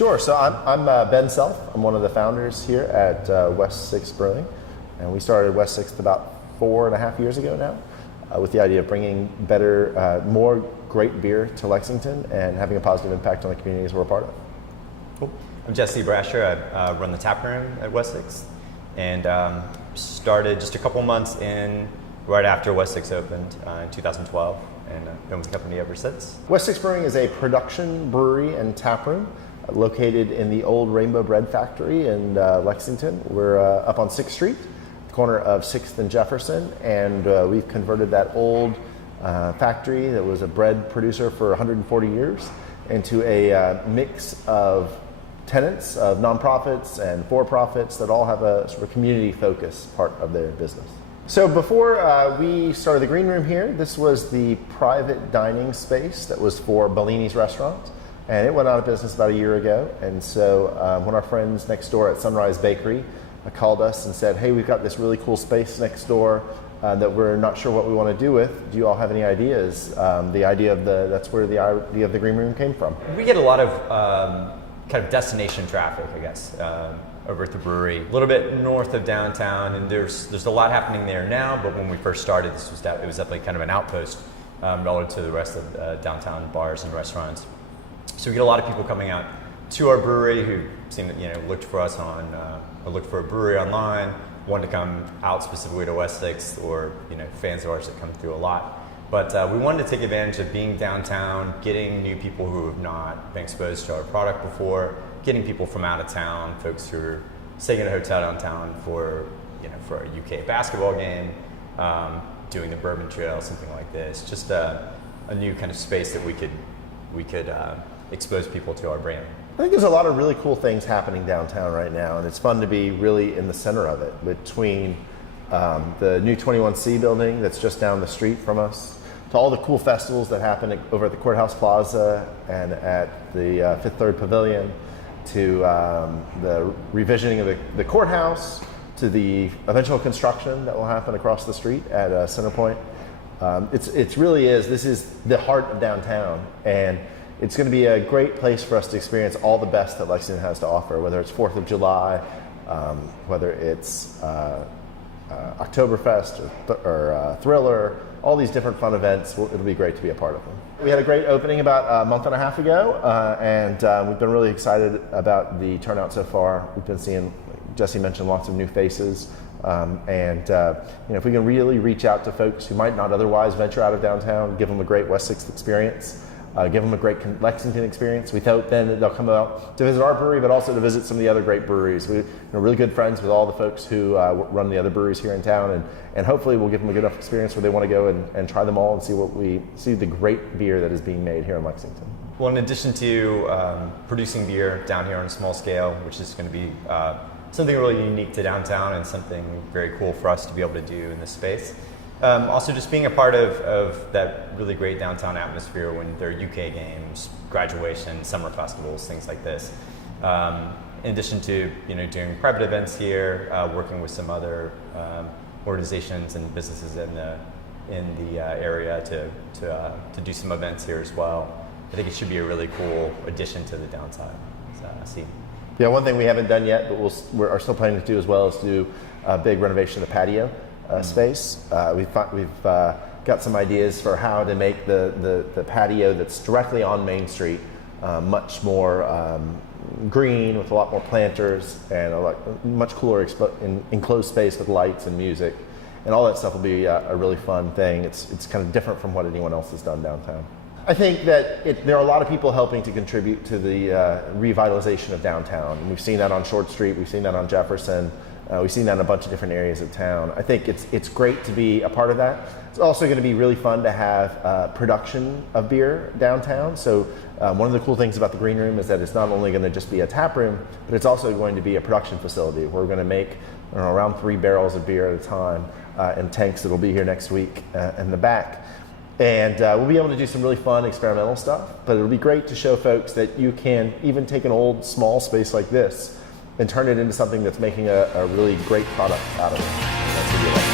Sure. So I'm Ben Self. I'm one of the founders here at West 6th Brewing, and we started West 6th about 4.5 years ago now, with the idea of bringing better, more great beer to Lexington and having a positive impact on the communities we're a part of. Cool. I'm Jesse Brasher. I run the taproom at West 6th, and started just a couple months in right after West 6th opened in 2012, and been with the company ever since. West 6th Brewing is a production brewery and taproom located in the old Rainbow Bread Factory in Lexington. We're up on 6th Street, corner of 6th and Jefferson, and we've converted that old factory that was a bread producer for 140 years into a mix of tenants, of nonprofits and for-profits that all have a sort of community focus part of their business. So before we started the Greenroom here, this was the private dining space that was for Bellini's restaurant, and it went out of business about a year ago. And so when our friends next door at Sunrise Bakery called us and said, hey, we've got this really cool space next door that we're not sure what we want to do with. Do you all have any ideas? The idea of that's where the idea of the Greenroom came from. We get a lot of kind of destination traffic, I guess, over at the brewery, a little bit north of downtown, and there's a lot happening there now. But when we first started, it was definitely kind of an outpost relative to the rest of downtown bars and restaurants. So we get a lot of people coming out to our brewery who seem to, looked for us or looked for a brewery online, wanted to come out specifically to West 6th, or fans of ours that come through a lot. But we wanted to take advantage of being downtown, getting new people who have not been exposed to our product before, getting people from out of town, folks who are staying in a hotel downtown for a UK basketball game, doing the Bourbon Trail, something like this. Just a new kind of space that we could expose people to our brand. I think there's a lot of really cool things happening downtown right now, and it's fun to be really in the center of it, between the new 21C building that's just down the street from us, to all the cool festivals that happen over at the Courthouse Plaza and at the Fifth Third Pavilion, to the revisioning of the courthouse, to the eventual construction that will happen across the street at Centerpoint. It really is. This is the heart of downtown, and it's going to be a great place for us to experience all the best that Lexington has to offer, whether it's 4th of July, whether it's Oktoberfest or Thriller, all these different fun events. It'll be great to be a part of them. We had a great opening about a month and a half ago, and we've been really excited about the turnout so far. We've been seeing, Jesse mentioned, lots of new faces, and if we can really reach out to folks who might not otherwise venture out of downtown, give them a great West 6th experience, give them a great Lexington experience. We hope then that they'll come out to visit our brewery, but also to visit some of the other great breweries. We're really good friends with all the folks who run the other breweries here in town, and hopefully we'll give them a good enough experience where they want to go and try them all and see the great beer that is being made here in Lexington. Well, in addition to producing beer down here on a small scale, which is going to be something really unique to downtown and something very cool for us to be able to do in this space. Also just being a part of that really great downtown atmosphere when there are UK games, graduation, summer festivals, things like this. In addition to doing private events here, working with some other organizations and businesses in the area to do some events here as well. I think it should be a really cool addition to the downtown scene. Yeah, one thing we haven't done yet, but we are still planning to do as well, is do a big renovation of the patio space. We've got some ideas for how to make the patio that's directly on Main Street much more green, with a lot more planters and a much cooler enclosed space with lights and music, and all that stuff will be a really fun thing. It's kind of different from what anyone else has done downtown. I think that there are a lot of people helping to contribute to the revitalization of downtown. And we've seen that on Short Street, we've seen that on Jefferson, we've seen that in a bunch of different areas of town. I think it's great to be a part of that. It's also going to be really fun to have production of beer downtown. So one of the cool things about the Greenroom is that it's not only going to just be a tap room, but it's also going to be a production facility. We're going to make around 3 barrels of beer at a time in tanks that'll be here next week in the back. And we'll be able to do some really fun experimental stuff, but it'll be great to show folks that you can even take an old small space like this and turn it into something that's making a really great product out of it. That's what we like.